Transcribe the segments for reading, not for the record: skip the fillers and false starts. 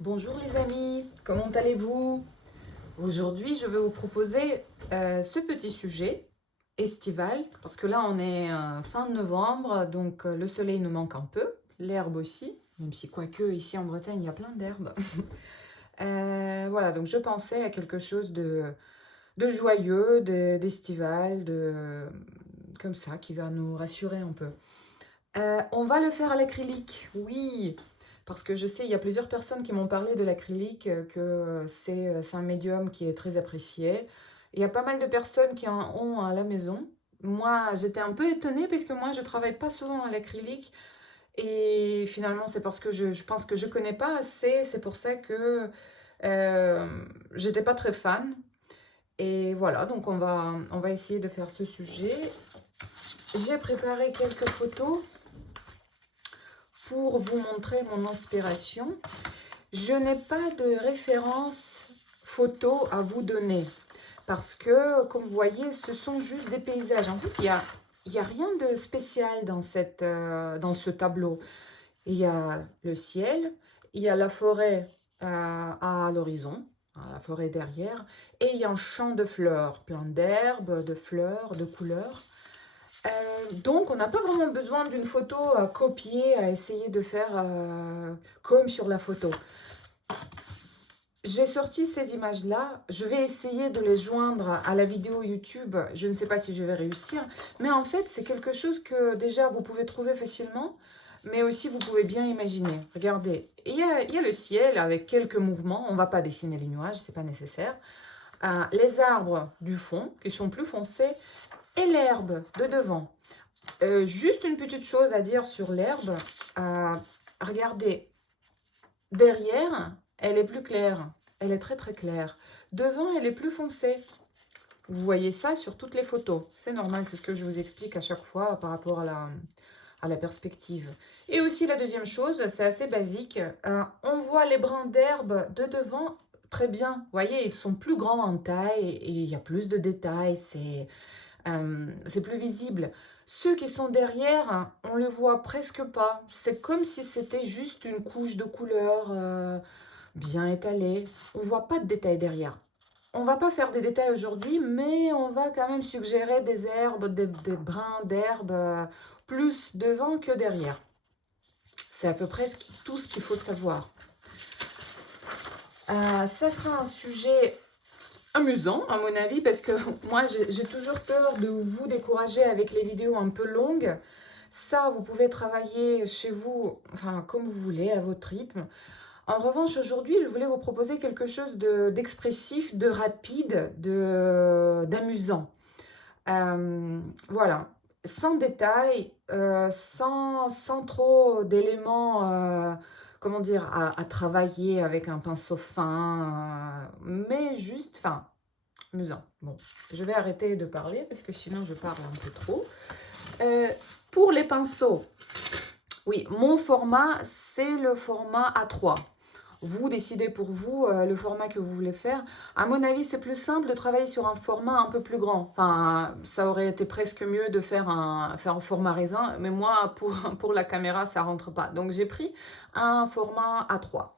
Bonjour les amis, comment allez-vous? Aujourd'hui, je vais vous proposer ce petit sujet estival, parce que là, on est fin novembre, donc le soleil nous manque un peu, l'herbe aussi, même si quoique ici en Bretagne, il y a plein d'herbes. Voilà, donc je pensais à quelque chose de joyeux, d'estival, comme ça, qui va nous rassurer un peu. On va le faire à l'acrylique, oui, parce que je sais, il y a plusieurs personnes qui m'ont parlé de l'acrylique, que c'est un médium qui est très apprécié. Il y a pas mal de personnes qui en ont à la maison. Moi, j'étais un peu étonnée parce que moi, je travaille pas souvent à l'acrylique et finalement, c'est parce que je pense que je connais pas assez. C'est pour ça que j'étais pas très fan. Et voilà, donc on va essayer de faire ce sujet. J'ai préparé quelques photos pour vous montrer mon inspiration. Je n'ai pas de référence photo à vous donner parce que, comme vous voyez, ce sont juste des paysages. En fait, il y a rien de spécial dans ce tableau. Il y a le ciel, il y a la forêt à l'horizon, la forêt derrière, et il y a un champ de fleurs, plein d'herbes, de fleurs, de couleurs. Donc, on n'a pas vraiment besoin d'une photo à copier, à essayer de faire comme sur la photo. J'ai sorti ces images-là, je vais essayer de les joindre à la vidéo YouTube, je ne sais pas si je vais réussir, mais en fait c'est quelque chose que déjà vous pouvez trouver facilement, mais aussi vous pouvez bien imaginer. Regardez, il y a le ciel avec quelques mouvements, on ne va pas dessiner les nuages, c'est pas nécessaire. Les arbres du fond qui sont plus foncés et l'herbe de devant. Juste une petite chose à dire sur l'herbe, regardez, derrière, elle est plus claire. Elle est très très claire. Devant, elle est plus foncée. Vous voyez ça sur toutes les photos. C'est normal, c'est ce que je vous explique à chaque fois par rapport à la perspective. Et aussi la deuxième chose, c'est assez basique. On voit les brins d'herbe de devant très bien. Vous voyez, ils sont plus grands en taille et il y a plus de détails. C'est plus visible. Ceux qui sont derrière, on ne le voit presque pas. C'est comme si c'était juste une couche de couleur bien étalée. On ne voit pas de détails derrière. On va pas faire des détails aujourd'hui, mais on va quand même suggérer des herbes, des brins d'herbe plus devant que derrière. C'est à peu près tout ce qu'il faut savoir. Ça sera un sujet amusant à mon avis parce que moi j'ai toujours peur de vous décourager avec les vidéos un peu longues. Ça, vous pouvez travailler chez vous, enfin comme vous voulez, à votre rythme. En revanche, aujourd'hui, je voulais vous proposer quelque chose d'expressif, de rapide, d'amusant. Voilà, sans détail, sans trop d'éléments, comment dire, à travailler avec un pinceau fin, mais juste, enfin, amusant. Bon, je vais arrêter de parler parce que sinon je parle un peu trop. Euh, pour les pinceaux, oui, mon format, c'est le format A3. Vous décidez pour vous le format que vous voulez faire. À mon avis, c'est plus simple de travailler sur un format un peu plus grand. Enfin, ça aurait été presque mieux de faire un format raisin, mais moi, pour la caméra, ça rentre pas. Donc, j'ai pris un format A3.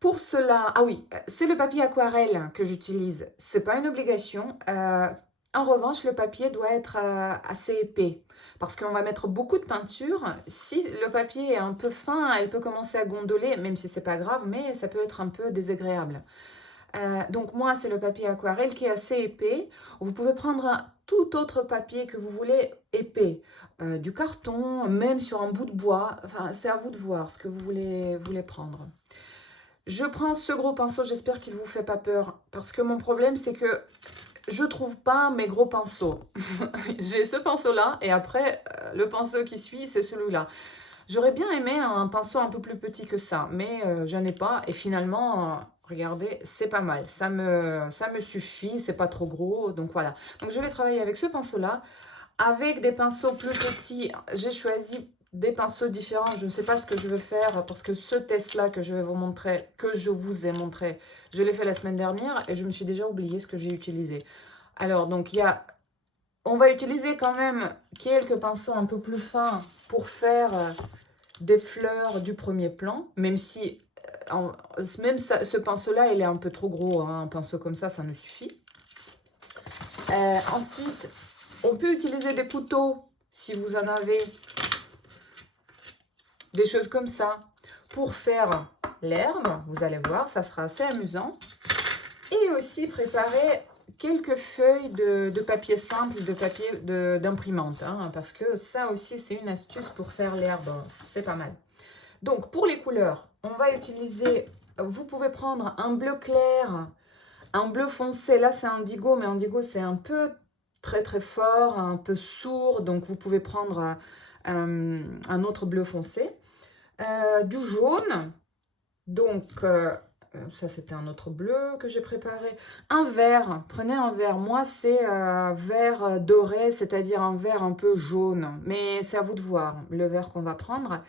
Pour cela, ah oui, c'est le papier aquarelle que j'utilise. C'est pas une obligation. En revanche, le papier doit être assez épais parce qu'on va mettre beaucoup de peinture. Si le papier est un peu fin, elle peut commencer à gondoler, même si c'est pas grave, mais ça peut être un peu désagréable. Donc moi, c'est le papier aquarelle qui est assez épais. Vous pouvez prendre tout autre papier que vous voulez épais, du carton, même sur un bout de bois. Enfin, c'est à vous de voir ce que vous voulez prendre. Je prends ce gros pinceau, j'espère qu'il ne vous fait pas peur. Parce que mon problème, c'est que je trouve pas mes gros pinceaux. J'ai ce pinceau-là et après, le pinceau qui suit, c'est celui-là. J'aurais bien aimé un pinceau un peu plus petit que ça, mais je n'ai pas. Et finalement, regardez, c'est pas mal. Ça me suffit, c'est pas trop gros. Donc voilà. Donc je vais travailler avec ce pinceau-là. Avec des pinceaux plus petits, j'ai choisi des pinceaux différents. Je ne sais pas ce que je vais faire parce que ce test-là que je vais vous montrer, que je vous ai montré, je l'ai fait la semaine dernière et je me suis déjà oublié ce que j'ai utilisé. Alors, donc, on va utiliser quand même quelques pinceaux un peu plus fins pour faire des fleurs du premier plan, même si même ça, ce pinceau-là, il est un peu trop gros, hein. Un pinceau comme ça ne suffit. Ensuite, on peut utiliser des couteaux, si vous en avez, des choses comme ça, pour faire l'herbe. Vous allez voir, ça sera assez amusant. Et aussi préparer quelques feuilles de papier simple, de papier d'imprimante, hein, parce que ça aussi, c'est une astuce pour faire l'herbe. C'est pas mal. Donc, pour les couleurs, on va utiliser, vous pouvez prendre un bleu clair, un bleu foncé. Là, c'est indigo, mais indigo, c'est un peu très, très fort, un peu sourd. Donc, vous pouvez prendre un autre bleu foncé. Du jaune. Donc, ça, c'était un autre bleu que j'ai préparé. Un vert. Prenez un vert. Moi, c'est vert doré, c'est-à-dire un vert un peu jaune. Mais c'est à vous de voir le vert qu'on va prendre.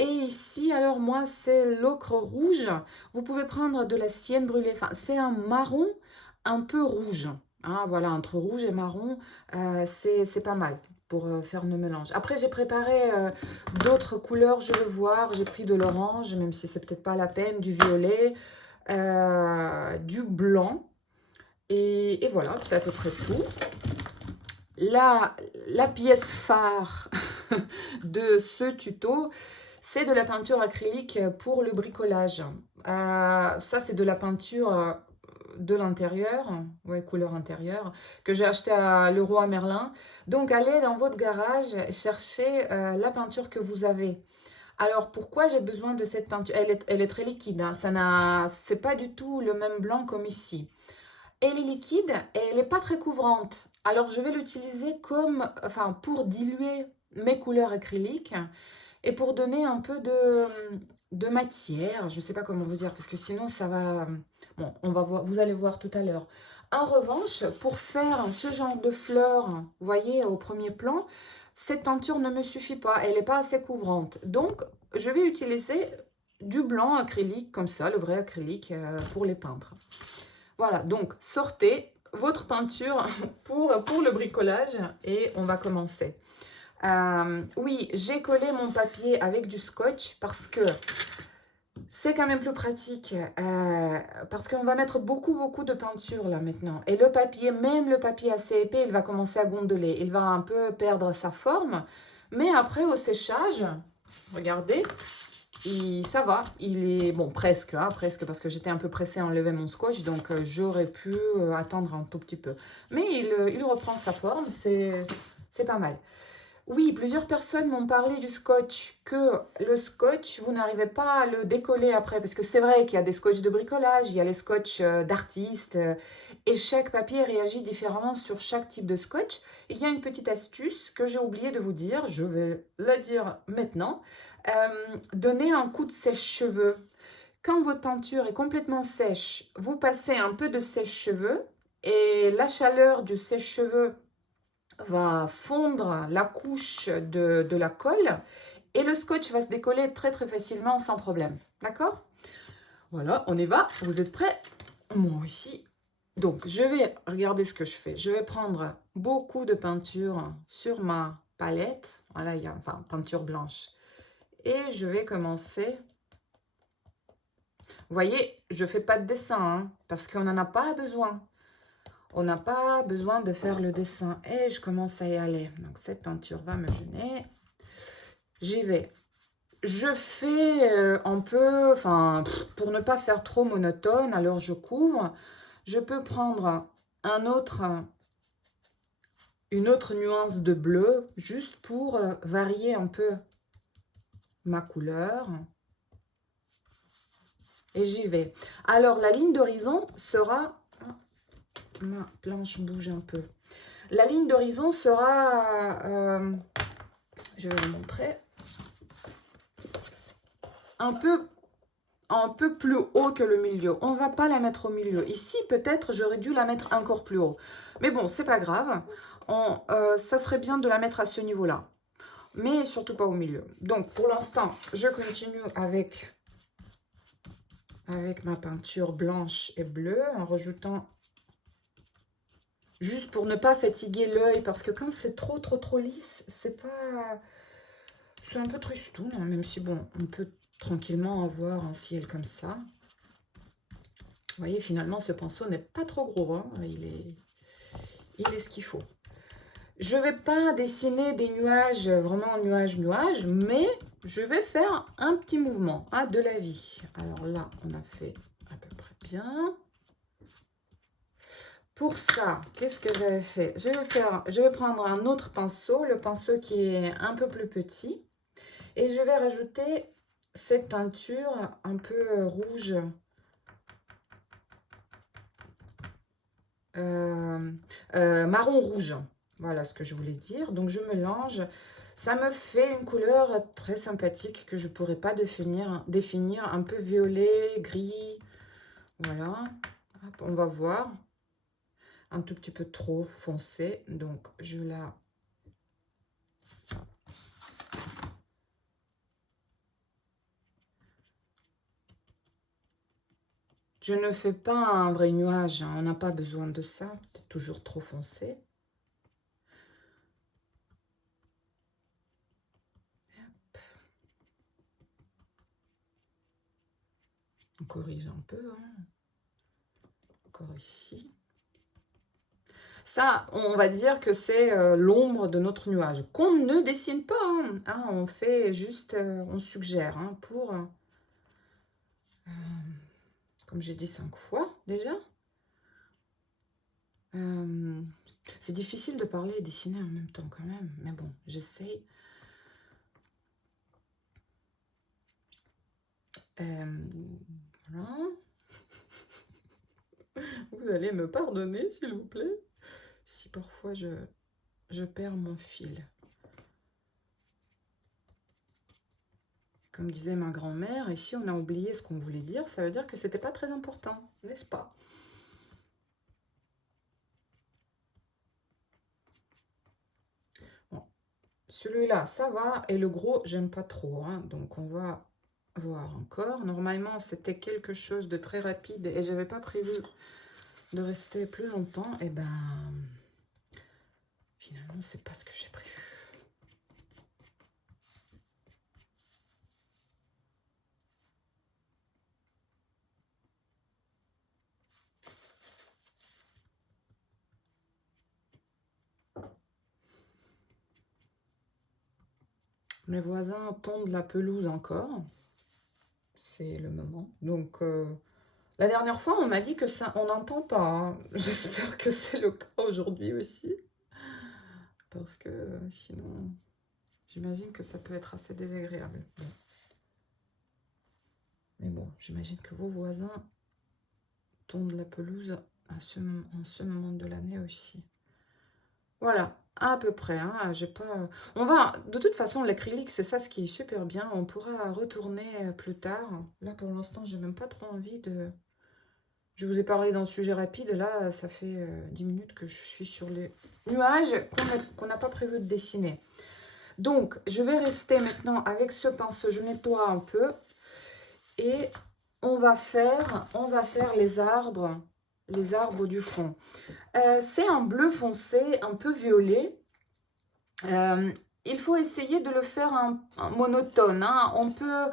Et ici, alors moi, c'est l'ocre rouge. Vous pouvez prendre de la sienne brûlée. Enfin, c'est un marron un peu rouge. Hein, voilà, entre rouge et marron, c'est pas mal pour faire nos mélanges. Après, j'ai préparé d'autres couleurs, je vais voir. J'ai pris de l'orange, même si c'est peut-être pas la peine, du violet, du blanc. Et voilà, c'est à peu près tout. La pièce phare de ce tuto, c'est de la peinture acrylique pour le bricolage. Ça, c'est de la peinture de l'intérieur, ouais, couleur intérieure, que j'ai acheté à Leroy Merlin. Donc, allez dans votre garage chercher la peinture que vous avez. Alors, pourquoi j'ai besoin de cette peinture? Elle est très liquide, hein. C'est pas du tout le même blanc comme ici. Elle est liquide et elle n'est pas très couvrante. Alors, je vais l'utiliser comme, enfin, pour diluer mes couleurs acryliques et pour donner un peu de matière. Je ne sais pas comment vous dire, parce que sinon, ça va... Bon, on va voir, vous allez voir tout à l'heure. En revanche, pour faire ce genre de fleurs, vous voyez, au premier plan, cette peinture ne me suffit pas. Elle n'est pas assez couvrante. Donc, je vais utiliser du blanc acrylique, comme ça, le vrai acrylique, pour les peindre. Voilà, donc sortez votre peinture pour le bricolage et on va commencer. Oui, j'ai collé mon papier avec du scotch parce que c'est quand même plus pratique. Parce qu'on va mettre beaucoup de peinture là maintenant. Et le papier, même le papier assez épais, il va commencer à gondoler. Il va un peu perdre sa forme. Mais après, au séchage, regardez, ça va, il est, bon, presque, hein, presque, parce que j'étais un peu pressée à enlever mon scotch, donc j'aurais pu attendre un tout petit peu. Mais il reprend sa forme, c'est pas mal. Oui, plusieurs personnes m'ont parlé du scotch, que le scotch, vous n'arrivez pas à le décoller après, parce que c'est vrai qu'il y a des scotch de bricolage, il y a les scotch d'artistes, et chaque papier réagit différemment sur chaque type de scotch. Il y a une petite astuce que j'ai oublié de vous dire, je vais la dire maintenant. Donnez un coup de sèche-cheveux. Quand votre peinture est complètement sèche, vous passez un peu de sèche-cheveux, et la chaleur du sèche-cheveux va fondre la couche de la colle et le scotch va se décoller très facilement sans problème. D'accord? Voilà, on y va. Vous êtes prêts? Moi aussi. Donc, je vais regarder ce que je fais. Je vais prendre beaucoup de peinture sur ma palette. Voilà, il y a enfin peinture blanche. Et je vais commencer. Vous voyez, je ne fais pas de dessin hein, parce qu'on n'en a pas besoin. On n'a pas besoin de faire le dessin. Et je commence à y aller. Donc, cette peinture va me gêner. J'y vais. Je fais un peu, enfin, pour ne pas faire trop monotone, alors je couvre. Je peux prendre une autre nuance de bleu, juste pour varier un peu ma couleur. Et j'y vais. Alors, la ligne d'horizon sera... Ma planche bouge un peu. La ligne d'horizon sera, je vais vous montrer, un peu plus haut que le milieu. On ne va pas la mettre au milieu. Ici, peut-être, j'aurais dû la mettre encore plus haut. Mais bon, c'est pas grave. Ça serait bien de la mettre à ce niveau-là. Mais surtout pas au milieu. Donc, pour l'instant, je continue avec ma peinture blanche et bleue en rajoutant... Juste pour ne pas fatiguer l'œil, parce que quand c'est trop lisse, c'est pas... C'est un peu tristoun, hein, même si bon, on peut tranquillement avoir un ciel comme ça. Vous voyez, finalement, ce pinceau n'est pas trop gros, hein. Il est ce qu'il faut. Je ne vais pas dessiner des nuages, vraiment nuages, mais je vais faire un petit mouvement de la vie. Alors là, on a fait à peu près bien. Pour ça, qu'est-ce que j'avais fait? Je vais prendre un autre pinceau, le pinceau qui est un peu plus petit, et je vais rajouter cette peinture un peu rouge, marron rouge. Voilà ce que je voulais dire. Donc je mélange. Ça me fait une couleur très sympathique que je ne pourrais pas définir un peu violet, gris. Voilà. Hop, on va voir. Un tout petit peu trop foncé. Donc je la... Je ne fais pas un vrai nuage, hein. On n'a pas besoin de ça. C'est toujours trop foncé. On corrige un peu, hein. Encore ici. Ça, on va dire que c'est l'ombre de notre nuage, qu'on ne dessine pas, hein. On fait juste, on suggère, hein, pour, comme j'ai dit 5 fois déjà. C'est difficile de parler et dessiner en même temps quand même, mais bon, j'essaye. Voilà. Vous allez me pardonner, s'il vous plaît, si parfois je perds mon fil. Comme disait ma grand-mère, ici on a oublié ce qu'on voulait dire, ça veut dire que c'était pas très important, n'est-ce pas? Bon, celui-là, ça va, et le gros, j'aime pas trop, hein, donc on va voir encore. Normalement, c'était quelque chose de très rapide et j'avais pas prévu de rester plus longtemps, et ben finalement, c'est pas ce que j'ai prévu. Mes voisins tondent la pelouse encore. C'est le moment. Donc, la dernière fois, on m'a dit que ça, on n'entend pas, hein. J'espère que c'est le cas aujourd'hui aussi. Parce que sinon, j'imagine que ça peut être assez désagréable. Bon. Mais bon, j'imagine que vos voisins tondent la pelouse en ce moment de l'année aussi. Voilà, à peu près, hein, j'ai pas... On va, de toute façon, l'acrylique, c'est ça ce qui est super bien. On pourra retourner plus tard. Là, pour l'instant, j'ai même pas trop envie de... Je vous ai parlé d'un sujet rapide. Là, ça fait 10 minutes que je suis sur les nuages qu'on n'a pas prévu de dessiner. Donc, je vais rester maintenant avec ce pinceau. Je nettoie un peu. Et on va faire les arbres du fond. C'est un bleu foncé, un peu violet. Il faut essayer de le faire un monotone, hein. On peut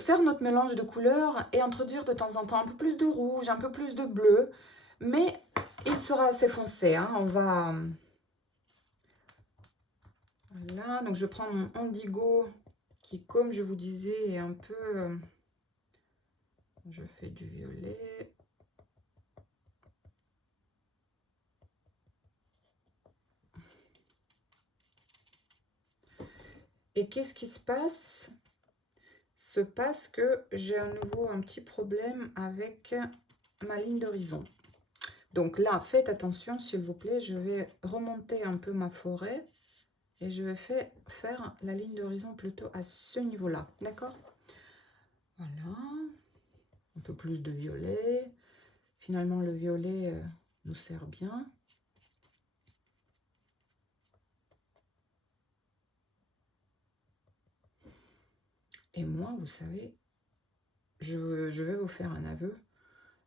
faire notre mélange de couleurs et introduire de temps en temps un peu plus de rouge, un peu plus de bleu, mais il sera assez foncé, hein. On va... Voilà, donc je prends mon indigo qui, comme je vous disais, est un peu... Je fais du violet. Et qu'est-ce qui se passe? Se passe que j'ai à nouveau un petit problème avec ma ligne d'horizon. Donc là, faites attention, s'il vous plaît. Je vais remonter un peu ma forêt et je vais faire la ligne d'horizon plutôt à ce niveau-là. D'accord? Voilà. Un peu plus de violet. Finalement, le violet nous sert bien. Et moi, vous savez, je vais vous faire un aveu.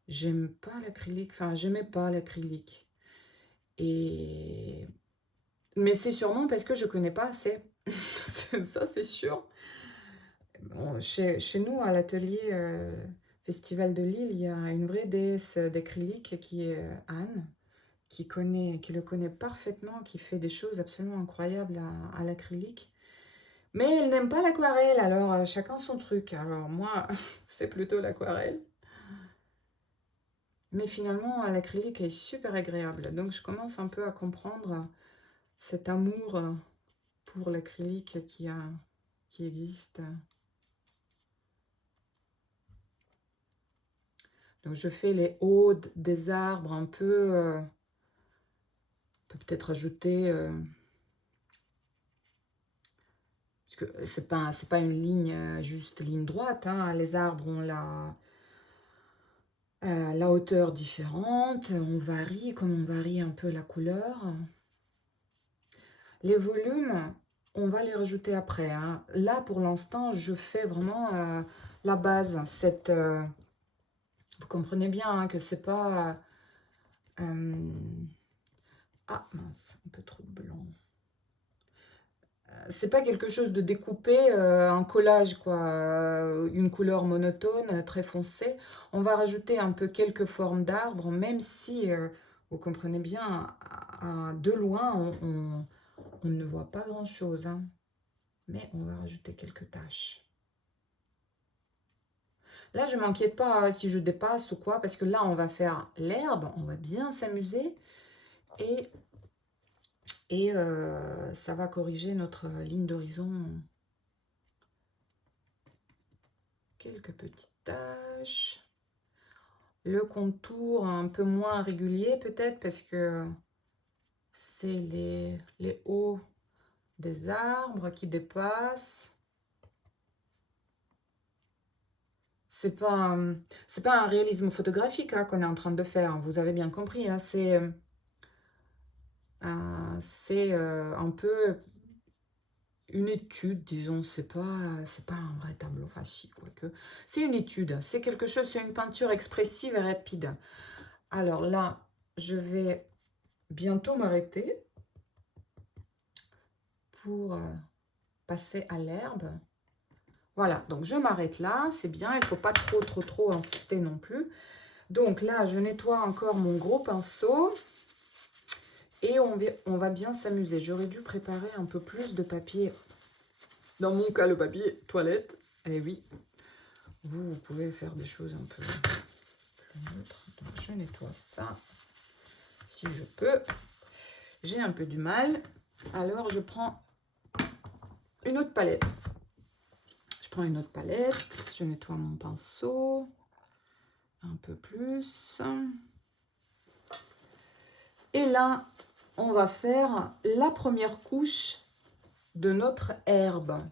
J'aime pas l'acrylique. Enfin, j'aimais pas l'acrylique. Mais c'est sûrement parce que je connais pas assez. Ça, c'est sûr. chez nous, à l'atelier Festival de Lille, il y a une vraie déesse d'acrylique qui est Anne, qui le connaît parfaitement, qui fait des choses absolument incroyables à l'acrylique. Mais elle n'aime pas l'aquarelle, alors chacun son truc. Alors moi, c'est plutôt l'aquarelle. Mais finalement, l'acrylique est super agréable. Donc je commence un peu à comprendre cet amour pour l'acrylique qui existe. Donc je fais les hauts des arbres un peu. On peut peut-être ajouter. Parce que c'est pas une ligne, juste ligne droite. Hein. Les arbres ont la hauteur différente. On varie, comme on varie un peu la couleur. Les volumes, on va les rajouter après. Hein. Là, pour l'instant, je fais vraiment la base. Vous comprenez bien hein, que c'est pas... ah mince, un peu trop de blanc. C'est pas quelque chose de découpé, un collage, quoi. Une couleur monotone, très foncée. On va rajouter un peu quelques formes d'arbres, même si, vous comprenez bien, de loin, on ne voit pas grand-chose. Hein. Mais on va rajouter quelques taches. Là, je ne m'inquiète pas si je dépasse ou quoi, parce que là, on va faire l'herbe, on va bien s'amuser, et ça va corriger notre ligne d'horizon. Quelques petites taches. Le contour un peu moins régulier peut-être, parce que c'est les hauts des arbres qui dépassent. C'est pas un réalisme photographique hein, qu'on est en train de faire, vous avez bien compris. Hein, c'est un peu une étude, disons. C'est pas un vrai tableau facile, quoique. C'est une étude, c'est quelque chose, c'est une peinture expressive et rapide. Alors là, je vais bientôt m'arrêter pour passer à l'herbe. Voilà, donc je m'arrête là, c'est bien, il ne faut pas trop insister non plus. Donc là, je nettoie encore mon gros pinceau et on va bien s'amuser. J'aurais dû préparer un peu plus de papier. Dans mon cas, le papier toilette. Et oui, vous pouvez faire des choses un peu plus neutres. Donc je nettoie ça, si je peux. J'ai un peu du mal. Alors je prends une autre palette. Je prends une autre palette, je nettoie mon pinceau un peu plus. Et là, on va faire la première couche de notre herbe.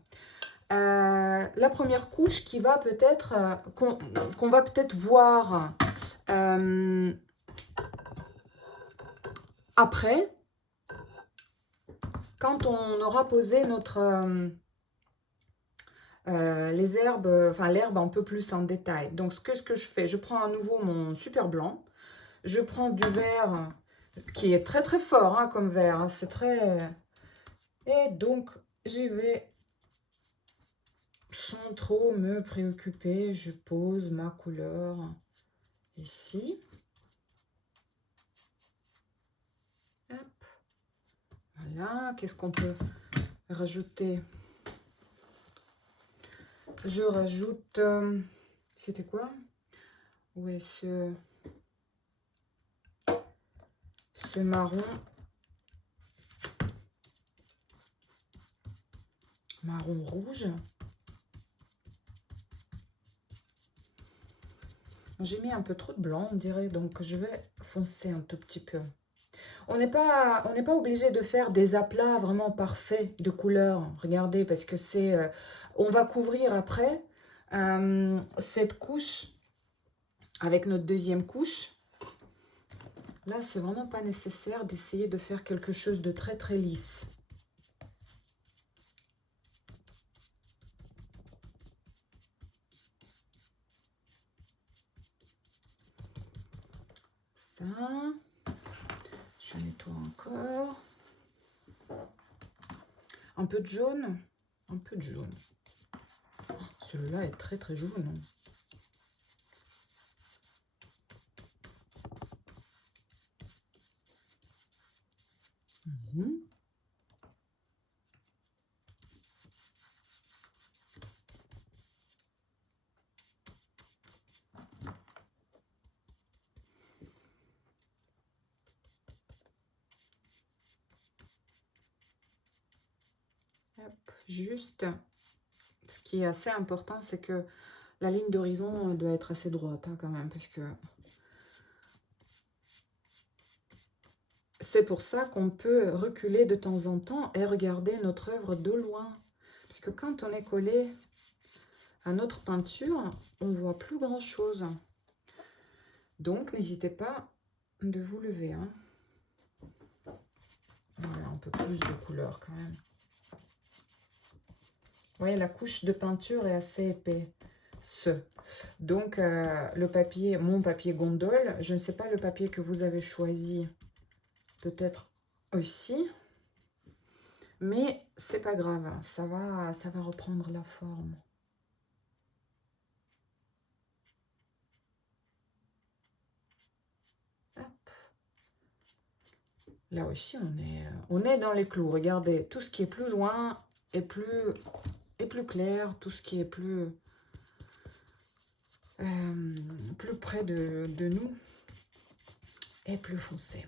La première couche qui va peut-être, qu'on va peut-être voir après, quand on aura posé les herbes, enfin l'herbe un peu plus en détail. Donc ce que je fais, je prends à nouveau mon super blanc, je prends du vert qui est très fort hein, comme vert, hein, c'est très... Et donc j'y vais sans trop me préoccuper, je pose ma couleur ici. Hop. Voilà, qu'est-ce qu'on peut rajouter? Je rajoute, c'était quoi? Ouais, ce marron rouge. J'ai mis un peu trop de blanc, on dirait, donc je vais foncer un tout petit peu. On n'est pas obligé de faire des aplats vraiment parfaits de couleurs. Regardez, parce que c'est... on va couvrir après cette couche avec notre deuxième couche. Là, c'est vraiment pas nécessaire d'essayer de faire quelque chose de très lisse. Ça, je nettoie encore. Un peu de jaune, celui-là est très très jaune. Mhm. Hop, juste, ce qui est assez important, c'est que la ligne d'horizon doit être assez droite hein, quand même, parce que c'est pour ça qu'on peut reculer de temps en temps et regarder notre œuvre de loin. Parce que quand on est collé à notre peinture, on ne voit plus grand-chose. Donc, n'hésitez pas de vous lever. Hein. Voilà, un peu plus de couleur quand même. Vous voyez, la couche de peinture est assez épaisse. Donc, le papier, mon papier gondole, je ne sais pas le papier que vous avez choisi, peut-être aussi. Mais c'est pas grave, hein, ça va reprendre la forme. Hop. Là aussi, on est dans les clous. Regardez, tout ce qui est plus loin est plus clair. Tout ce qui est plus près de nous est plus foncé.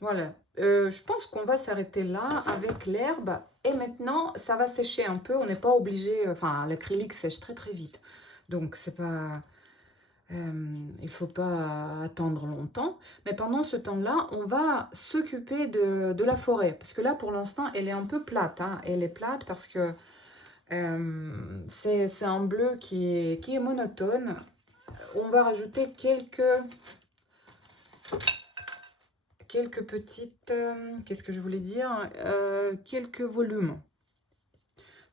Voilà, je pense qu'on va s'arrêter là avec l'herbe. Et maintenant, ça va sécher un peu. On n'est pas obligé... Enfin, l'acrylique sèche très très vite. Donc, c'est pas... il ne faut pas attendre longtemps. Mais pendant ce temps-là, on va s'occuper de la forêt. Parce que là, pour l'instant, elle est un peu plate. Hein. Elle est plate parce que c'est un bleu qui est monotone. On va rajouter quelques petites... Qu'est-ce que je voulais dire quelques volumes.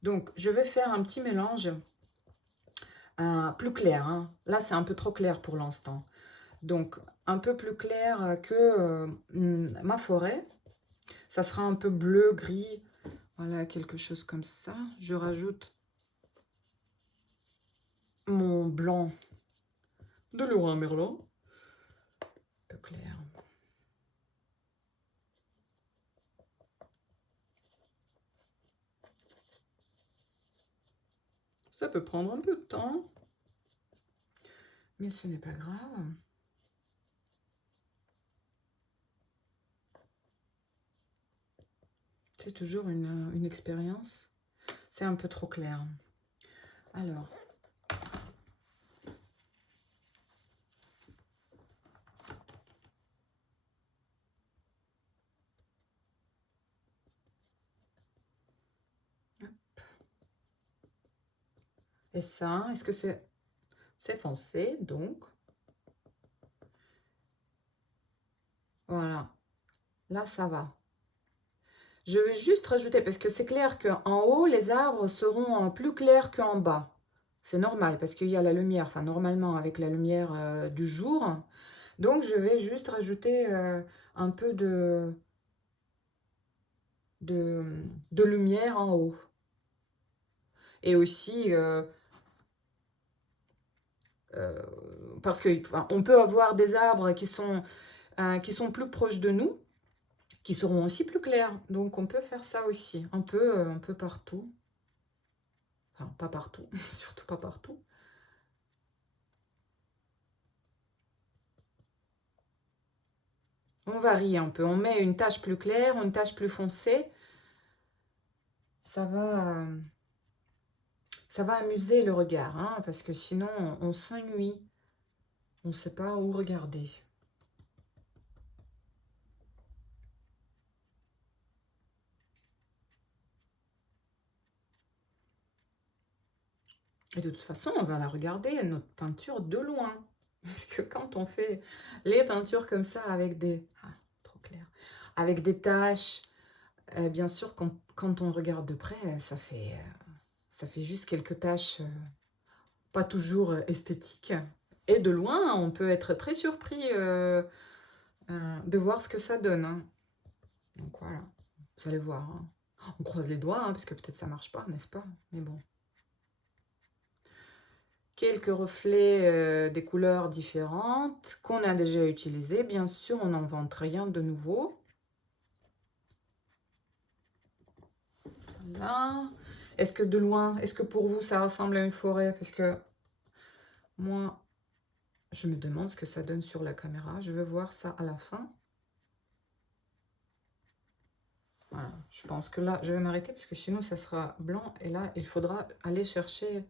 Donc, je vais faire un petit mélange plus clair. Hein. Là, c'est un peu trop clair pour l'instant. Donc, un peu plus clair que ma forêt. Ça sera un peu bleu, gris. Voilà, quelque chose comme ça. Je rajoute mon blanc de Leroy Merlin. Un peu clair. Ça peut prendre un peu de temps. Mais ce n'est pas grave. C'est toujours une expérience. C'est un peu trop clair. Alors. Hop. Et ça, est-ce que c'est foncé, donc. Voilà. Là, ça va. Je vais juste rajouter, parce que c'est clair qu'en haut, les arbres seront plus clairs qu'en bas. C'est normal, parce qu'il y a la lumière, enfin normalement avec la lumière du jour. Donc je vais juste rajouter un peu de lumière en haut. Et aussi, parce qu'on peut avoir des arbres qui sont plus proches de nous, qui seront aussi plus clairs. Donc on peut faire ça aussi, un peu partout. Enfin, pas partout, surtout pas partout. On varie un peu, on met une tache plus claire, une tache plus foncée. Ça va amuser le regard, hein, parce que sinon on s'ennuie. On ne sait pas où regarder. Et de toute façon, on va la regarder, notre peinture, de loin. Parce que quand on fait les peintures comme ça avec des... Ah, trop clair. Avec des taches, bien sûr, quand on regarde de près, ça fait juste quelques taches pas toujours esthétiques. Et de loin, on peut être très surpris de voir ce que ça donne. Hein. Donc voilà, vous allez voir. Hein. On croise les doigts, hein, parce que peut-être ça marche pas, n'est-ce pas? Mais bon. Quelques reflets des couleurs différentes qu'on a déjà utilisées. Bien sûr, on n'invente rien de nouveau. Voilà. Est-ce que de loin, est-ce que pour vous, ça ressemble à une forêt? Parce que moi, je me demande ce que ça donne sur la caméra. Je vais voir ça à la fin. Voilà. Je pense que là, je vais m'arrêter parce que sinon, ça sera blanc. Et là, il faudra aller chercher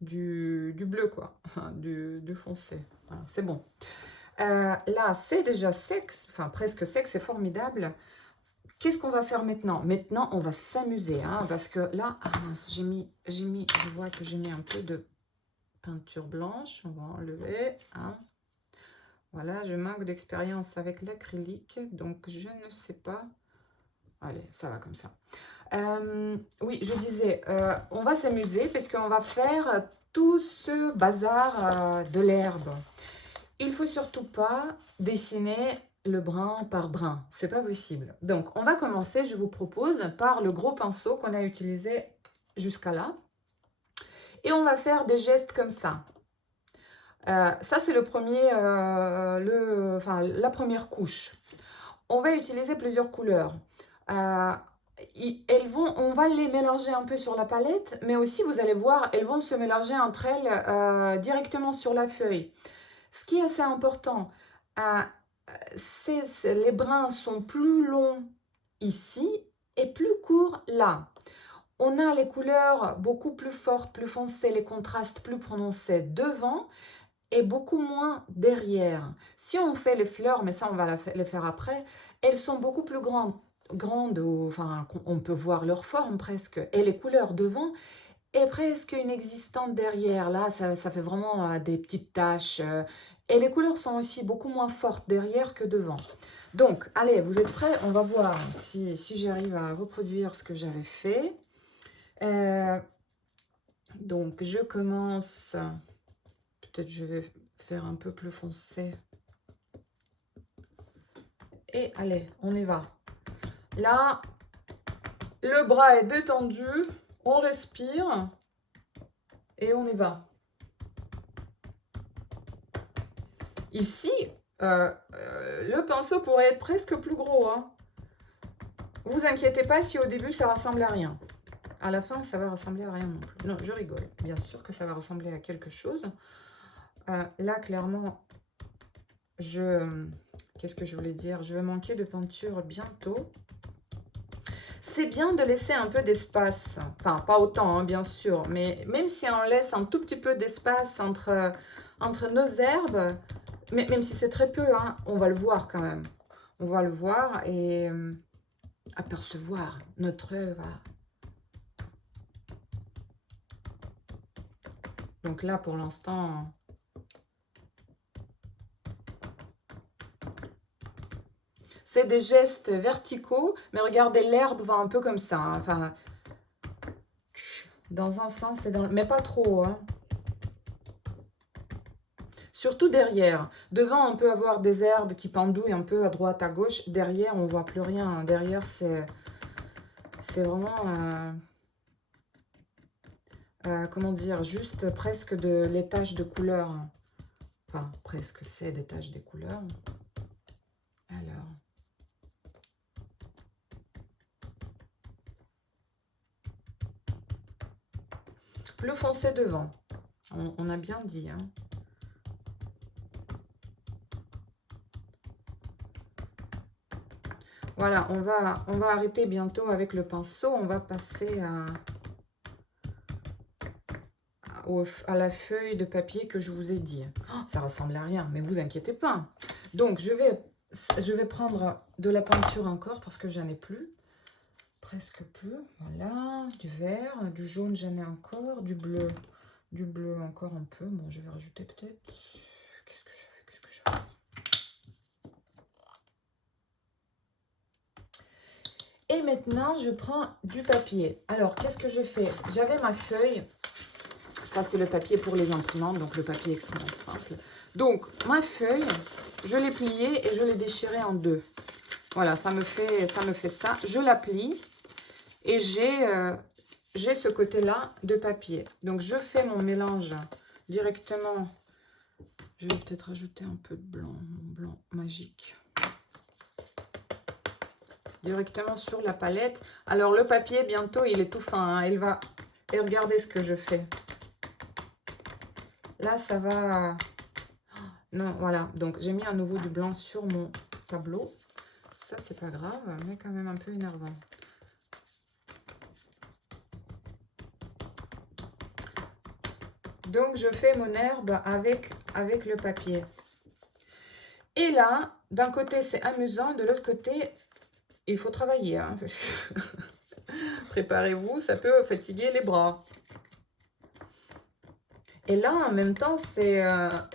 du bleu, quoi. Du foncé. Voilà, c'est bon. Là, c'est déjà sec. Enfin, presque sec. C'est formidable. Qu'est-ce qu'on va faire maintenant? Maintenant, on va s'amuser, hein, parce que là, ah mince, je vois que j'ai mis un peu de peinture blanche. On va enlever, hein. Voilà, je manque d'expérience avec l'acrylique, donc je ne sais pas. Allez, ça va comme ça. Oui, je disais, on va s'amuser parce qu'on va faire tout ce bazar de l'herbe. Il faut surtout pas dessiner le brin par brin, c'est pas possible. Donc, on va commencer, je vous propose, par le gros pinceau qu'on a utilisé jusqu'à là. Et on va faire des gestes comme ça. Ça, c'est le premier, la première couche. On va utiliser plusieurs couleurs. On va les mélanger un peu sur la palette, mais aussi, vous allez voir, elles vont se mélanger entre elles directement sur la feuille. Ce qui est assez important, les brins sont plus longs ici et plus courts là. On a les couleurs beaucoup plus fortes, plus foncées, les contrastes plus prononcés devant et beaucoup moins derrière. Si on fait les fleurs, mais ça on va les faire après, elles sont beaucoup plus grandes, enfin on peut voir leur forme presque, et les couleurs devant est presque inexistante derrière. Là, ça fait vraiment des petites taches. Et les couleurs sont aussi beaucoup moins fortes derrière que devant. Donc, allez, vous êtes prêts? On va voir si j'arrive à reproduire ce que j'avais fait. Donc, je commence. Peut-être je vais faire un peu plus foncé. Et allez, on y va. Là, le bras est détendu. On respire. Et on y va. Ici, le pinceau pourrait être presque plus gros. Hein. Vous inquiétez pas si au début ça ressemble à rien. À la fin, ça va ressembler à rien non plus. Non, je rigole. Bien sûr que ça va ressembler à quelque chose. Là, clairement, qu'est-ce que je voulais dire? Je vais manquer de peinture bientôt. C'est bien de laisser un peu d'espace. Enfin, pas autant, hein, bien sûr. Mais même si on laisse un tout petit peu d'espace entre nos herbes, mais même si c'est très peu, hein, on va le voir quand même. On va le voir et apercevoir notre œuvre. Donc là, pour l'instant, c'est des gestes verticaux, mais regardez, l'herbe va un peu comme ça. Hein, enfin, dans un sens et dans mais pas trop. Hein. Surtout derrière. Devant, on peut avoir des herbes qui pendouillent un peu à droite, à gauche. Derrière, on ne voit plus rien. Hein. Derrière, c'est vraiment... comment dire, juste presque les taches de couleur. Enfin, presque, c'est des taches des couleurs. Alors. Bleu foncé devant. On a bien dit. Hein. Voilà, on va arrêter bientôt avec le pinceau. On va passer à la feuille de papier que je vous ai dit. Oh, ça ressemble à rien, mais vous inquiétez pas. Donc, je vais prendre de la peinture encore parce que j'en ai plus. Presque plus. Voilà, du vert, du jaune, j'en ai encore. Du bleu encore un peu. Bon, je vais rajouter peut-être. Qu'est-ce que j'avais? Et maintenant, je prends du papier. Alors, qu'est-ce que je fais? J'avais ma feuille. Ça, c'est le papier pour les imprimantes, donc le papier extrêmement simple. Donc, ma feuille, je l'ai pliée et je l'ai déchirée en deux. Voilà, ça me fait ça. Je la plie. Et j'ai ce côté-là de papier. Donc, je fais mon mélange directement. Je vais peut-être rajouter un peu de blanc, mon blanc magique. Directement sur la palette. Alors, le papier, bientôt, il est tout fin. Hein. Il va... Et regardez ce que je fais. Là, ça va... Non, voilà. Donc, j'ai mis à nouveau du blanc sur mon tableau. Ça, c'est pas grave, mais quand même un peu énervant. Donc, je fais mon herbe avec le papier. Et là, d'un côté, c'est amusant. De l'autre côté, il faut travailler. Hein. Préparez-vous, ça peut fatiguer les bras. Et là, en même temps, c'est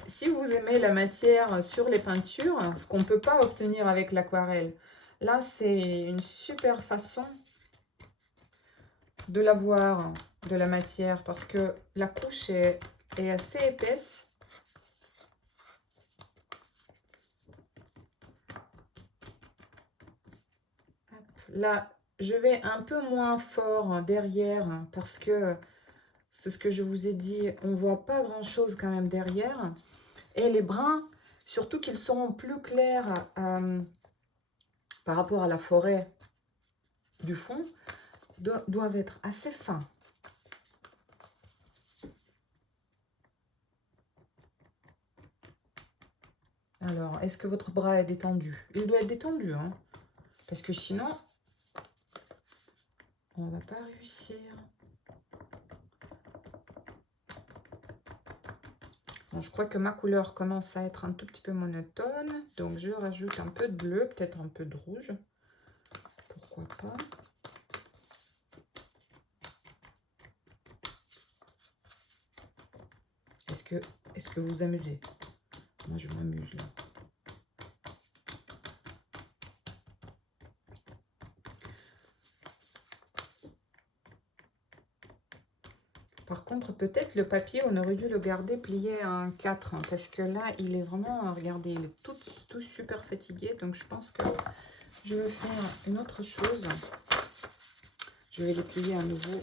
si vous aimez la matière sur les peintures, ce qu'on ne peut pas obtenir avec l'aquarelle, là, c'est une super façon de l'avoir, de la matière, parce que la couche est assez épaisse. Là, je vais un peu moins fort derrière, parce que c'est ce que je vous ai dit, on ne voit pas grand-chose quand même derrière. Et les brins, surtout qu'ils seront plus clairs par rapport à la forêt du fond, doivent être assez fins. Alors, est-ce que votre bras est détendu? Il doit être détendu, hein, parce que sinon, on ne va pas réussir. Bon, je crois que ma couleur commence à être un tout petit peu monotone, donc je rajoute un peu de bleu, peut-être un peu de rouge. Pourquoi pas? Est-ce que vous vous amusez? Moi, je m'amuse là. Par contre, peut-être le papier, on aurait dû le garder plié à un 4, hein, parce que là, il est vraiment, regardez, il est tout super fatigué. Donc, je pense que je vais faire une autre chose. Je vais les plier à nouveau.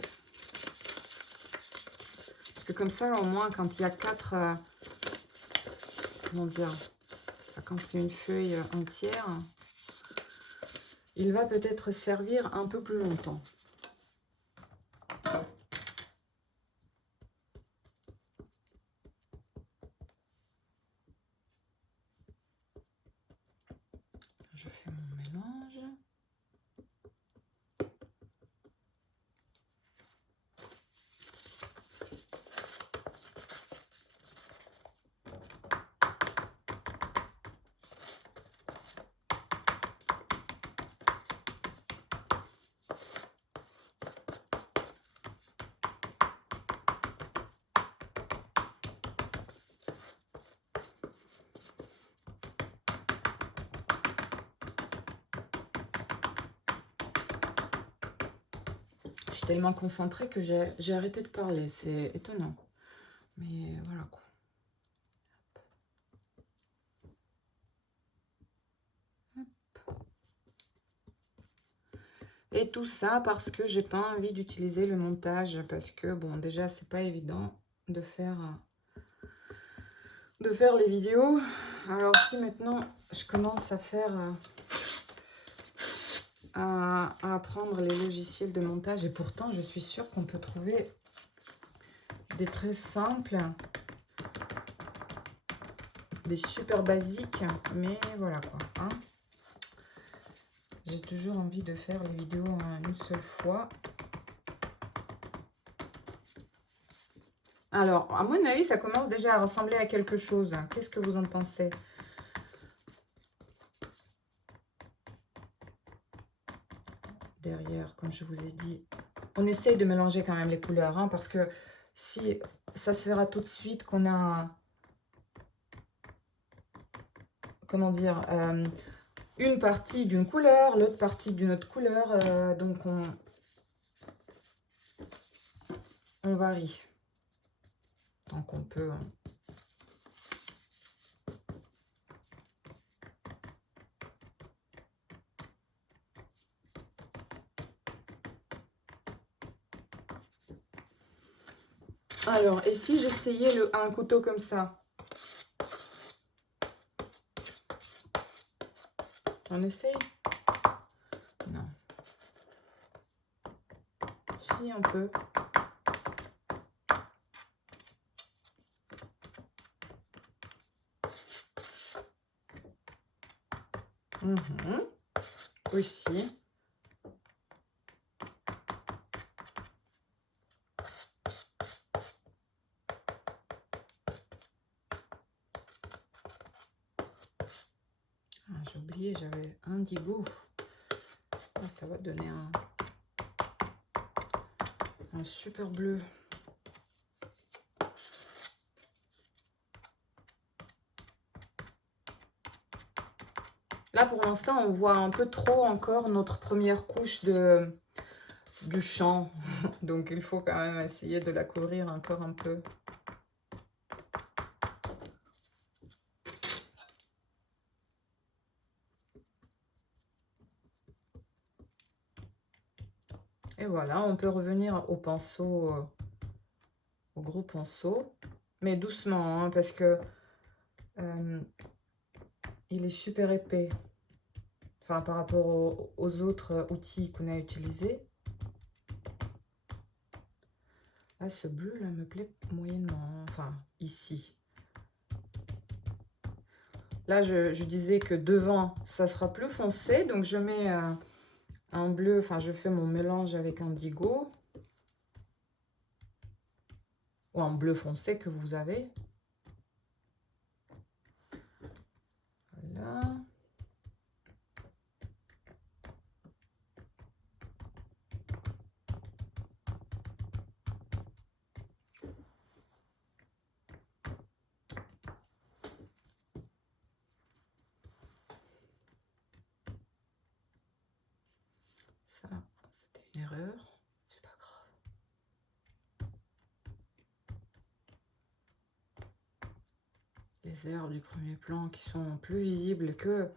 Parce que comme ça, au moins, quand il y a 4, comment dire, quand c'est une feuille entière, il va peut-être servir un peu plus longtemps. Je fais mon mélange. Je suis tellement concentrée que j'ai arrêté de parler. C'est étonnant. Mais voilà quoi. Et tout ça parce que j'ai pas envie d'utiliser le montage. Parce que, bon, déjà, c'est pas évident de faire les vidéos. Alors, si maintenant, je commence à faire... à apprendre les logiciels de montage. Et pourtant, je suis sûre qu'on peut trouver des très simples, des super basiques. Mais voilà quoi. Hein. J'ai toujours envie de faire les vidéos en une seule fois. Alors, à mon avis, ça commence déjà à ressembler à quelque chose. Qu'est-ce que vous en pensez? Derrière, comme je vous ai dit, on essaye de mélanger quand même les couleurs, hein, parce que si ça se verra tout de suite qu'on a, comment dire, une partie d'une couleur, l'autre partie d'une autre couleur, donc on varie tant qu'on peut. Hein. Alors, et si j'essayais un couteau comme ça? On essaye? Non. Si, un peu. Aussi. Ah, j'ai oublié, j'avais indigo. Ah, ça va donner un super bleu. Là, pour l'instant, on voit un peu trop encore notre première couche du champ. Donc, il faut quand même essayer de la couvrir encore un peu. Et voilà, on peut revenir au pinceau, au gros pinceau. Mais doucement, hein, parce que il est super épais. Enfin, par rapport aux autres outils qu'on a utilisés. Là, ce bleu, là, me plaît moyennement. Hein. Enfin, ici. Là, je disais que devant, ça sera plus foncé. Donc, je mets un bleu. Enfin, je fais mon mélange avec indigo. Ou un bleu foncé que vous avez. Voilà. Ça, c'était une erreur. C'est pas grave. Les herbes du premier plan qui sont plus visibles que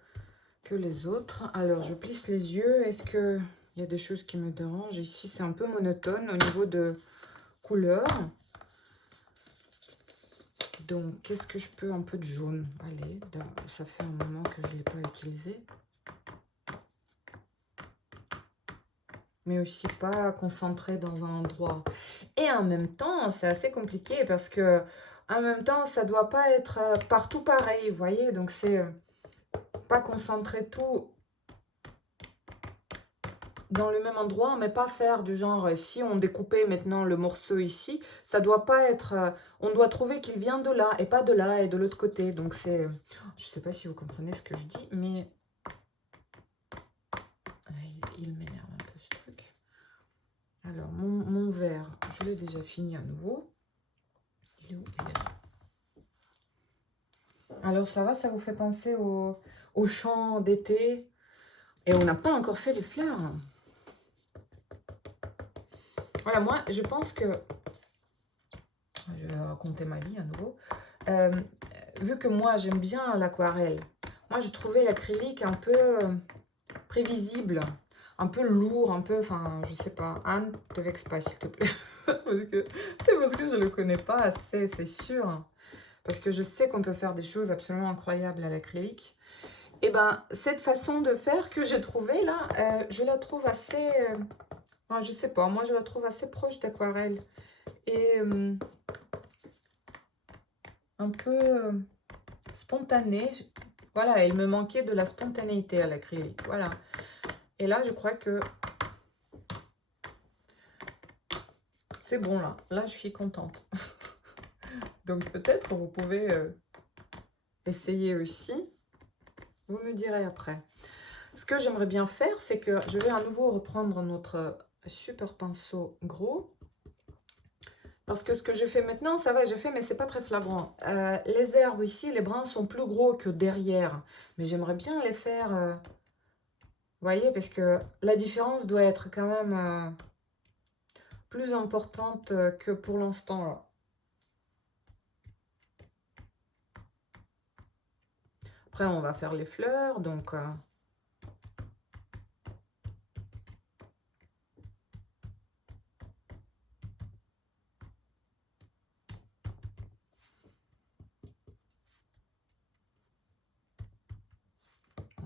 les autres. Alors, je plisse les yeux. Est-ce qu'il y a des choses qui me dérangent? Ici, c'est un peu monotone au niveau de couleur. Donc, qu'est-ce que je peux? Un peu de jaune. Allez, ça fait un moment que je ne l'ai pas utilisé. Mais aussi pas concentré dans un endroit. Et en même temps, c'est assez compliqué parce que en même temps, ça doit pas être partout pareil, vous voyez? Donc, c'est pas concentrer tout dans le même endroit, mais pas faire du genre, si on découpait maintenant le morceau ici, ça doit pas être, on doit trouver qu'il vient de là, et pas de là, et de l'autre côté. Donc c'est, je sais pas si vous comprenez ce que je dis, mais il m'énerve un peu ce truc. Alors, mon verre, je l'ai déjà fini à nouveau. Il est où? Il est là. Alors ça va, ça vous fait penser au champ d'été, et on n'a pas encore fait les fleurs. Voilà, moi, je pense que... Je vais raconter ma vie à nouveau. Vu que moi, j'aime bien l'aquarelle, moi, je trouvais l'acrylique un peu prévisible, un peu lourd, un peu... Enfin, je sais pas. Anne, te vexe pas, s'il te plaît. C'est parce que je le connais pas assez, c'est sûr. Parce que je sais qu'on peut faire des choses absolument incroyables à l'acrylique. Et ben, cette façon de faire que j'ai trouvée, là, je la trouve assez... enfin, je sais pas, moi, je la trouve assez proche d'aquarelle. Et un peu spontanée. Voilà, il me manquait de la spontanéité à l'acrylique. Voilà. Et là, je crois que c'est bon, là. Là, je suis contente. Donc, peut-être vous pouvez essayer aussi. Vous me direz après. Ce que j'aimerais bien faire, c'est que je vais à nouveau reprendre notre super pinceau gros. Parce que ce que je fais maintenant, ça va, j'ai fait, mais c'est pas très flagrant. Les herbes ici, les brins sont plus gros que derrière. Mais j'aimerais bien les faire... vous voyez, parce que la différence doit être quand même plus importante que pour l'instant. Après, on va faire les fleurs, donc...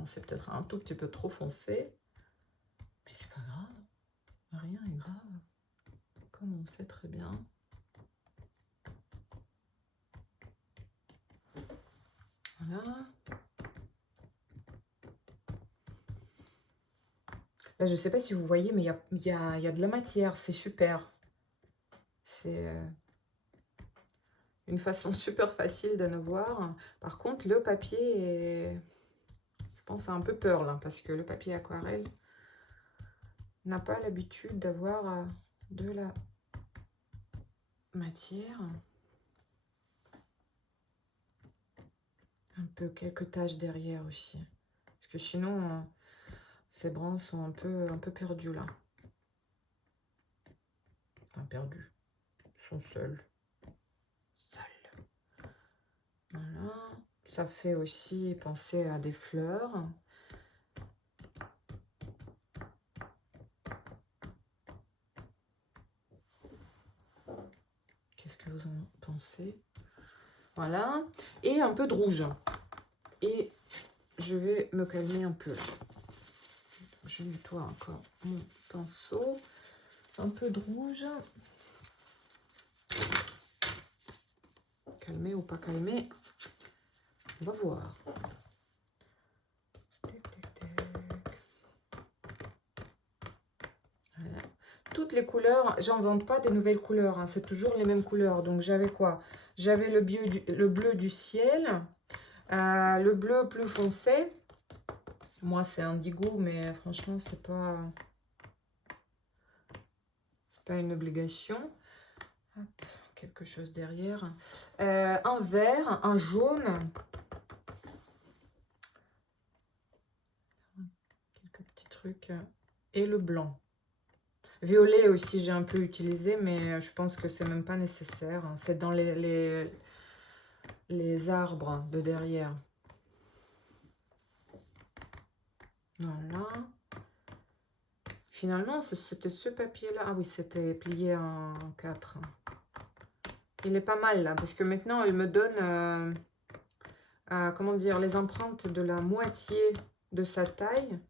Bon, c'est peut-être un tout petit peu trop foncé. Mais c'est pas grave. Rien est grave. Comme on sait très bien. Voilà. Là, je ne sais pas si vous voyez, mais il y a de la matière. C'est super. C'est une façon super facile de ne voir. Par contre, le papier est... Je pense a un peu peur, là, parce que le papier aquarelle n'a pas l'habitude d'avoir de la matière. Un peu quelques taches derrière aussi. Parce que sinon, ces brins sont un peu perdus, là. Enfin, perdus. Ils sont seuls. Voilà. Ça fait aussi penser à des fleurs. Qu'est-ce que vous en pensez? Voilà. Et un peu de rouge. Et je vais me calmer un peu. Je nettoie encore mon pinceau. Un peu de rouge. Calmer ou pas calmer? On va voir. Voilà. Toutes les couleurs, j'invente pas des nouvelles couleurs, hein, c'est toujours les mêmes couleurs. Donc j'avais quoi? J'avais le bleu du ciel, le bleu plus foncé. Moi c'est indigo, mais franchement c'est pas une obligation. Hop, quelque chose derrière. Un vert, un jaune. Quelques petits trucs. Et le blanc. Violet aussi, j'ai un peu utilisé, mais je pense que c'est même pas nécessaire. C'est dans les arbres de derrière. Voilà. Finalement, c'était ce papier-là. Ah oui, c'était plié en 4. Il est pas mal, là, parce que maintenant, il me donne, comment dire, les empreintes de la moitié de sa taille.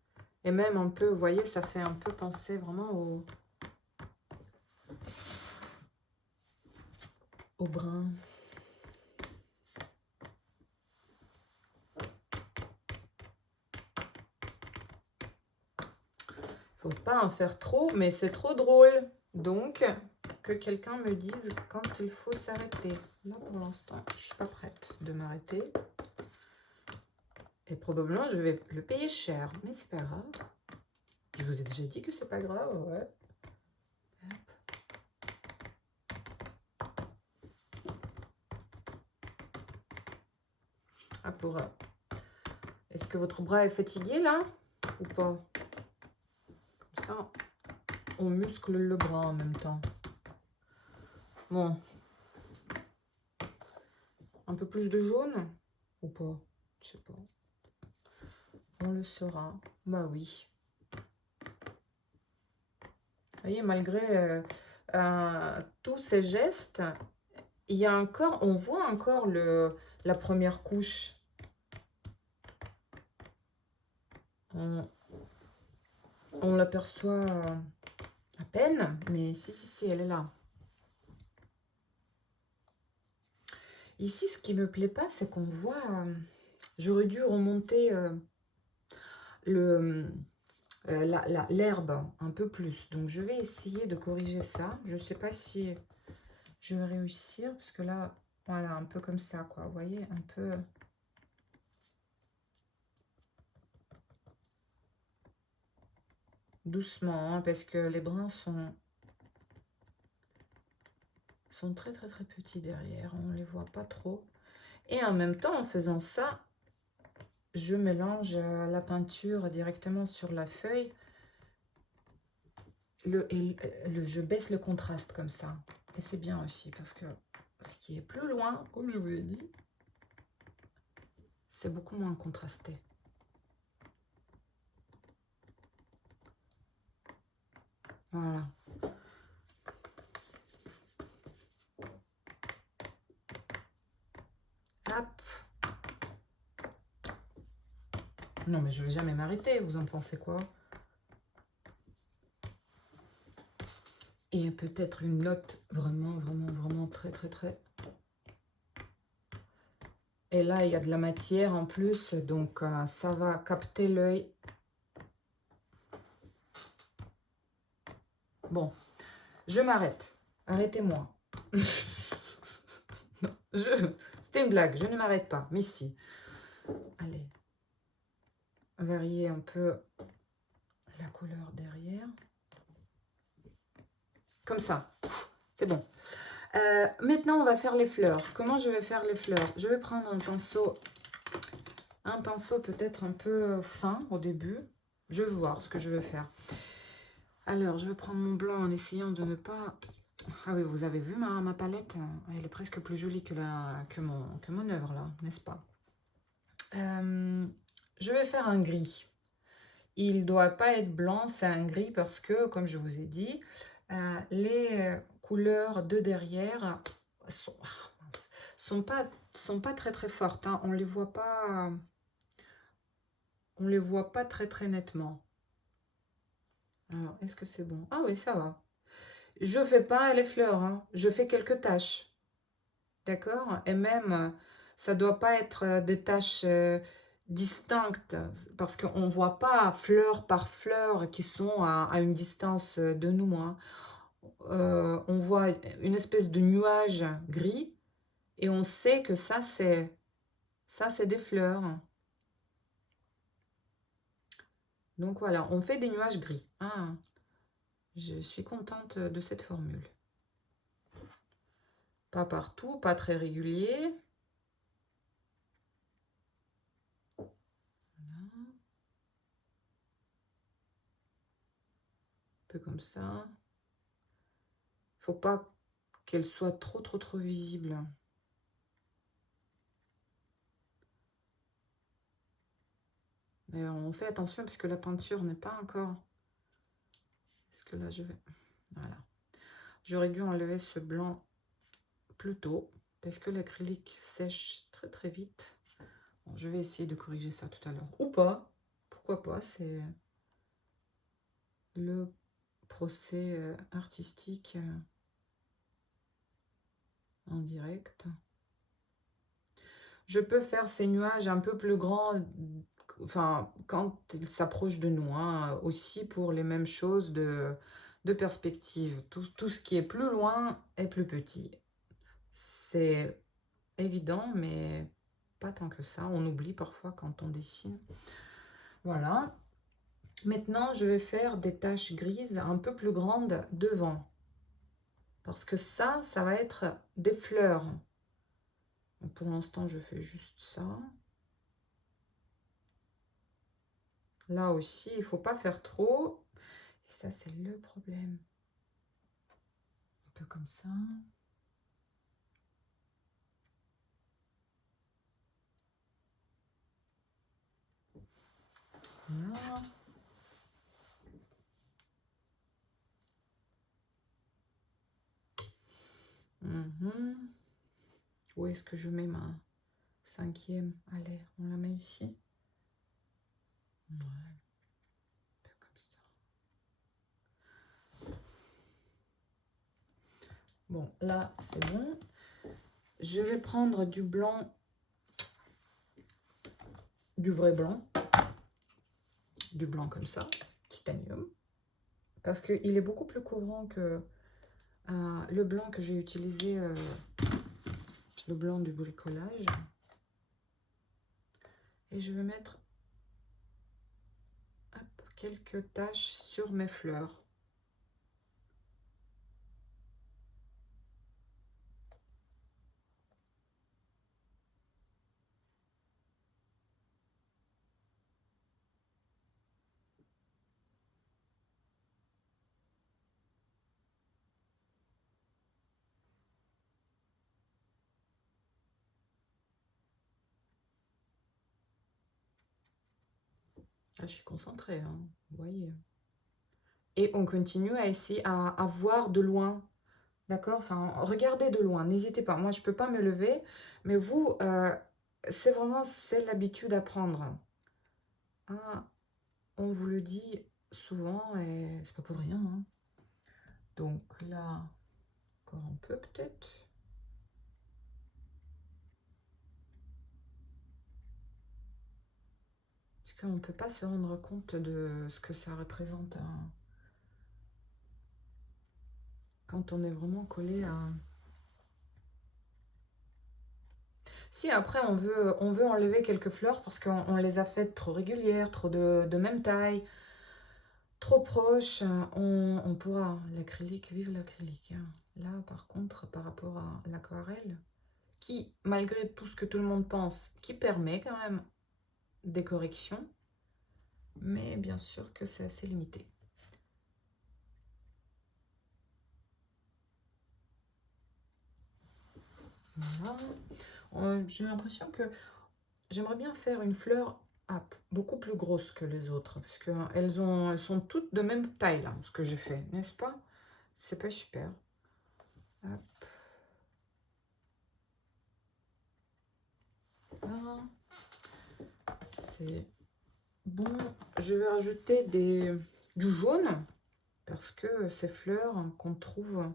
Et même un peu, vous voyez, ça fait un peu penser vraiment au brun. Faut pas en faire trop, mais c'est trop drôle. Donc, que quelqu'un me dise quand il faut s'arrêter. Là, pour l'instant, je suis pas prête de m'arrêter. Et probablement, je vais le payer cher. Mais c'est pas grave. Je vous ai déjà dit que c'est pas grave, ouais. Ah, est-ce que votre bras est fatigué, là? Ou pas? Comme ça, on muscle le bras en même temps. Bon. Un peu plus de jaune? Ou pas? Je sais pas. On le saura. Bah oui. Vous voyez, malgré tous ces gestes, il y a encore, on voit encore la première couche. On l'aperçoit à peine, mais si, elle est là. Ici, ce qui me plaît pas, c'est qu'on voit... J'aurais dû remonter l'herbe un peu plus. Donc, je vais essayer de corriger ça. Je ne sais pas si je vais réussir, parce que là, voilà, un peu comme ça, quoi. Vous voyez, un peu... doucement, hein, parce que les brins sont très petits derrière. On ne les voit pas trop. Et en même temps, en faisant ça, je mélange la peinture directement sur la feuille. Je baisse le contraste comme ça. Et c'est bien aussi parce que ce qui est plus loin, comme je vous l'ai dit, c'est beaucoup moins contrasté. Voilà. Hop. Non, mais je vais jamais m'arrêter. Vous en pensez quoi? Et peut-être une note vraiment, vraiment, vraiment très, très, très... Et là, il y a de la matière en plus, donc ça va capter l'œil. Bon, je m'arrête. Arrêtez-moi. Non, c'était une blague, je ne m'arrête pas. Mais si. Allez. Varier un peu la couleur derrière. Comme ça. C'est bon. Maintenant, on va faire les fleurs. Comment je vais faire les fleurs? Je vais prendre un pinceau peut-être un peu fin au début. Je vais voir ce que je vais faire. Alors, je vais prendre mon blanc en essayant de ne pas... Ah oui, vous avez vu ma palette? Elle est presque plus jolie que mon œuvre, là, n'est-ce pas? Je vais faire un gris. Il ne doit pas être blanc, c'est un gris parce que, comme je vous ai dit, les couleurs de derrière sont pas très très fortes. Hein. On les voit pas très très nettement. Alors, est-ce que c'est bon? Ah oui, ça va. Je fais pas les fleurs, hein. Je fais quelques taches. D'accord? Et même, ça doit pas être des taches distinctes, parce qu'on ne voit pas fleur par fleur qui sont à une distance de nous. Hein. On voit une espèce de nuage gris, et on sait que ça, c'est des fleurs. Donc voilà, on fait des nuages gris. Ah, je suis contente de cette formule. Pas partout, pas très régulier. Voilà. Un peu comme ça. Faut pas qu'elle soit trop visible. Mais on fait attention puisque la peinture n'est pas encore... Est-ce que là je vais... Voilà. J'aurais dû enlever ce blanc plus tôt parce que l'acrylique sèche très vite. Bon, je vais essayer de corriger ça tout à l'heure. Ou pas. Pourquoi pas, c'est le procès artistique en direct. Je peux faire ces nuages un peu plus grands, enfin, quand ils s'approchent de nous, hein, aussi pour les mêmes choses de perspective. Tout ce qui est plus loin est plus petit. C'est évident, mais pas tant que ça. On oublie parfois quand on dessine. Voilà. Maintenant, je vais faire des taches grises un peu plus grandes devant. Parce que ça va être des fleurs. Donc pour l'instant, je fais juste ça. Là aussi, il ne faut pas faire trop. Et ça, c'est le problème. Un peu comme ça. Voilà. Où est-ce que je mets ma cinquième? Allez, on la met ici. Ouais. Un peu comme ça. Bon, là, c'est bon. Je vais prendre du blanc, du vrai blanc. Du blanc comme ça, titanium. Parce qu'il est beaucoup plus couvrant que le blanc que j'ai utilisé, le blanc du bricolage. Et je vais mettre hop, quelques taches sur mes fleurs. Ah, je suis concentrée, hein, vous voyez. Et on continue à essayer à voir de loin. D'accord? Enfin, regardez de loin, n'hésitez pas. Moi, je ne peux pas me lever, mais vous, c'est l'habitude à prendre. Ah, on vous le dit souvent et c'est pas pour rien, hein. Donc là, encore un peu peut-être. Parce qu'on ne peut pas se rendre compte de ce que ça représente, hein, quand on est vraiment collé à... Si après on veut enlever quelques fleurs parce qu'on les a faites trop régulières, trop de même taille, trop proches, on pourra. L'acrylique, vive l'acrylique, hein. Là par contre, par rapport à l'aquarelle, qui, malgré tout ce que tout le monde pense, qui permet quand même des corrections, mais bien sûr que c'est assez limité. Voilà. J'ai l'impression que j'aimerais bien faire une fleur beaucoup plus grosse que les autres, parce qu'elles sont toutes de même taille, là, ce que j'ai fait, n'est-ce pas? C'est pas super. Hop. Voilà. C'est bon. Je vais rajouter du jaune, parce que ces fleurs qu'on trouve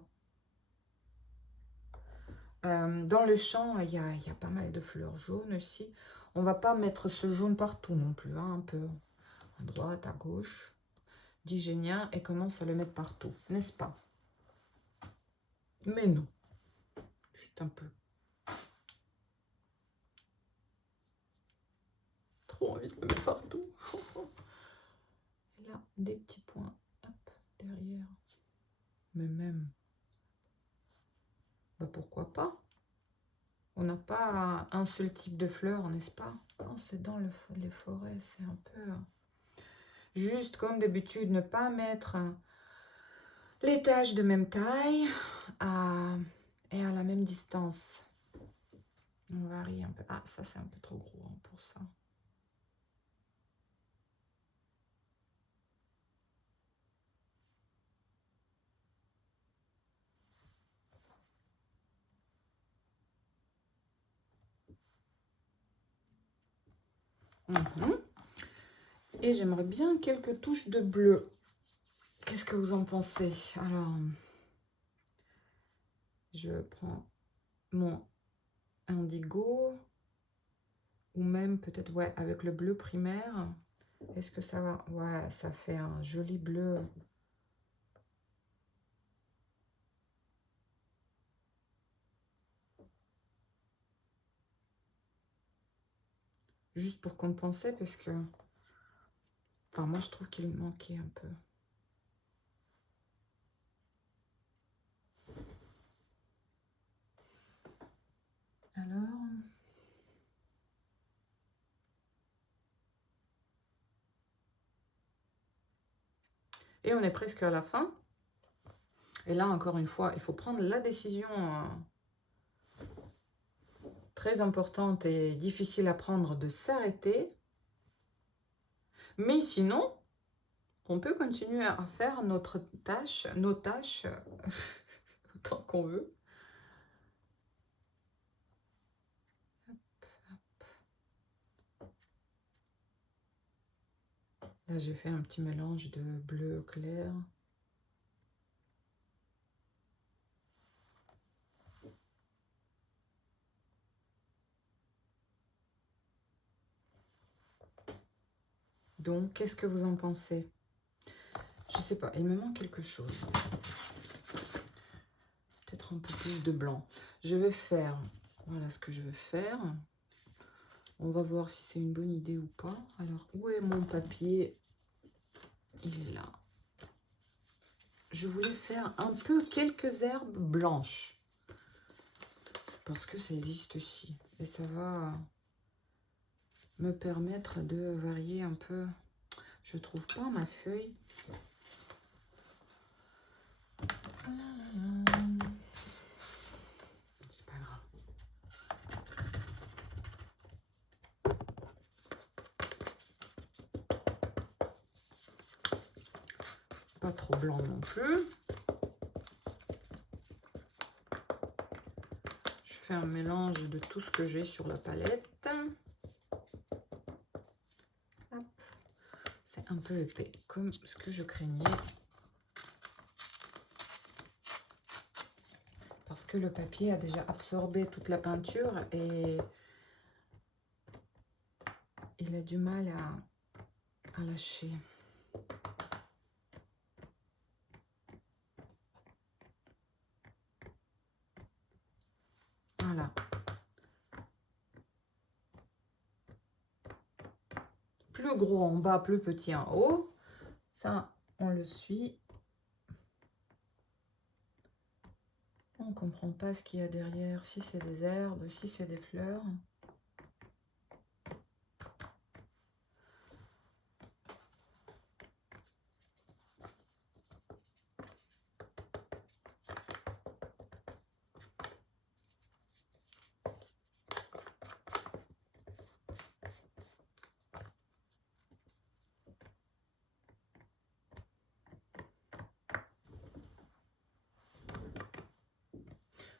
dans le champ, il y a pas mal de fleurs jaunes aussi. On va pas mettre ce jaune partout non plus, hein, un peu à droite, à gauche. Digénien et commence à le mettre partout, n'est-ce pas? Mais non, juste un peu. Trop envie de le mettre partout. Et là, des petits points, hop, derrière. Mais même, bah pourquoi pas? On n'a pas un seul type de fleurs, n'est-ce pas? Quand c'est dans les forêts, c'est un peu... Juste comme d'habitude, ne pas mettre les taches de même taille et à la même distance. On varie un peu. Ah, ça c'est un peu trop gros, hein, pour ça. Et j'aimerais bien quelques touches de bleu. Qu'est-ce que vous en pensez? Alors, je prends mon indigo, ou même peut-être, ouais, avec le bleu primaire. Est-ce que ça va? Ouais, ça fait un joli bleu. Juste pour compenser, parce que... Enfin, moi, je trouve qu'il manquait un peu. Alors... Et on est presque à la fin. Et là, encore une fois, il faut prendre la décision très importante et difficile à prendre de s'arrêter. Mais sinon, on peut continuer à faire nos tâches autant qu'on veut. Là, j'ai fait un petit mélange de bleu clair. Donc, qu'est-ce que vous en pensez? Je sais pas, il me manque quelque chose. Peut-être un peu plus de blanc. Je vais faire, voilà ce que je vais faire. On va voir si c'est une bonne idée ou pas. Alors, où est mon papier? Il est là. Je voulais faire un peu quelques herbes blanches. Parce que ça existe aussi. Et ça va me permettre de varier un peu. Je trouve pas ma feuille. C'est pas grave. Pas trop blanc non plus. Je fais un mélange de tout ce que j'ai sur la palette. Hop. peu épais, comme ce que je craignais. Parce que le papier a déjà absorbé toute la peinture et il a du mal à lâcher. Voilà. Plus gros en bas, plus petit en haut. Ça, on le suit. On ne comprend pas ce qu'il y a derrière, si c'est des herbes, si c'est des fleurs.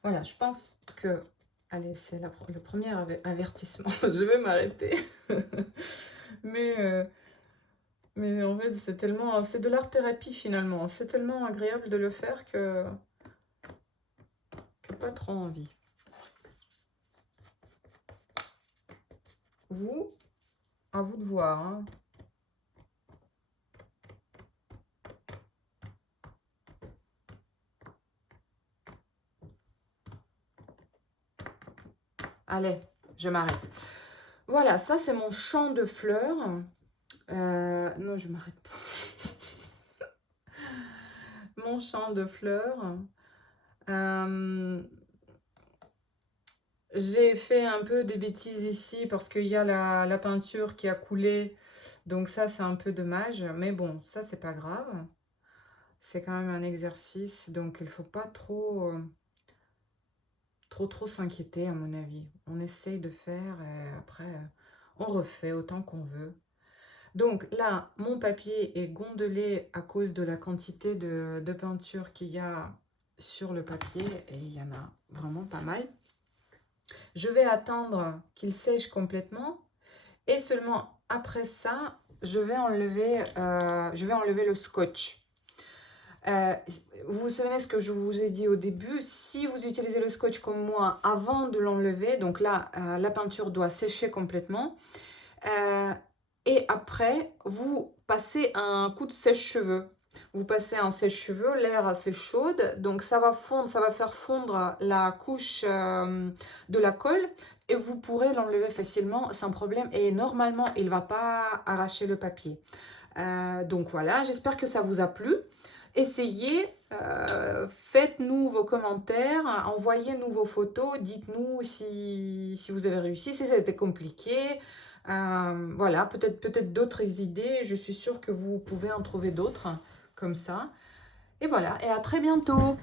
Voilà, je pense que... Allez, c'est le premier avertissement. Je vais m'arrêter. Mais en fait, c'est tellement... C'est de l'art-thérapie finalement. C'est tellement agréable de le faire que pas trop envie. Vous, à vous de voir. Hein. Allez, je m'arrête. Voilà, ça c'est mon champ de fleurs. Non, je m'arrête pas. Mon champ de fleurs. J'ai fait un peu des bêtises ici parce qu'il y a la peinture qui a coulé. Donc ça, c'est un peu dommage. Mais bon, ça, c'est pas grave. C'est quand même un exercice. Donc, il faut pas trop s'inquiéter, à mon avis. On essaye de faire et après, on refait autant qu'on veut. Donc là, mon papier est gondolé à cause de la quantité de peinture qu'il y a sur le papier. Et il y en a vraiment pas mal. Je vais attendre qu'il sèche complètement. Et seulement après ça, je vais enlever le scotch. Vous vous souvenez ce que je vous ai dit au début, si vous utilisez le scotch comme moi avant de l'enlever, donc là, la peinture doit sécher complètement. Et après, vous passez un coup de sèche-cheveux. Vous passez un sèche-cheveux, l'air assez chaude, donc ça va fondre, ça va faire fondre la couche de la colle et vous pourrez l'enlever facilement sans problème et normalement, il ne va pas arracher le papier. Donc voilà, j'espère que ça vous a plu. Essayez, faites-nous vos commentaires, envoyez-nous vos photos, dites-nous si vous avez réussi, si ça a été compliqué. Voilà, peut-être d'autres idées, je suis sûre que vous pouvez en trouver d'autres comme ça. Et voilà, et à très bientôt!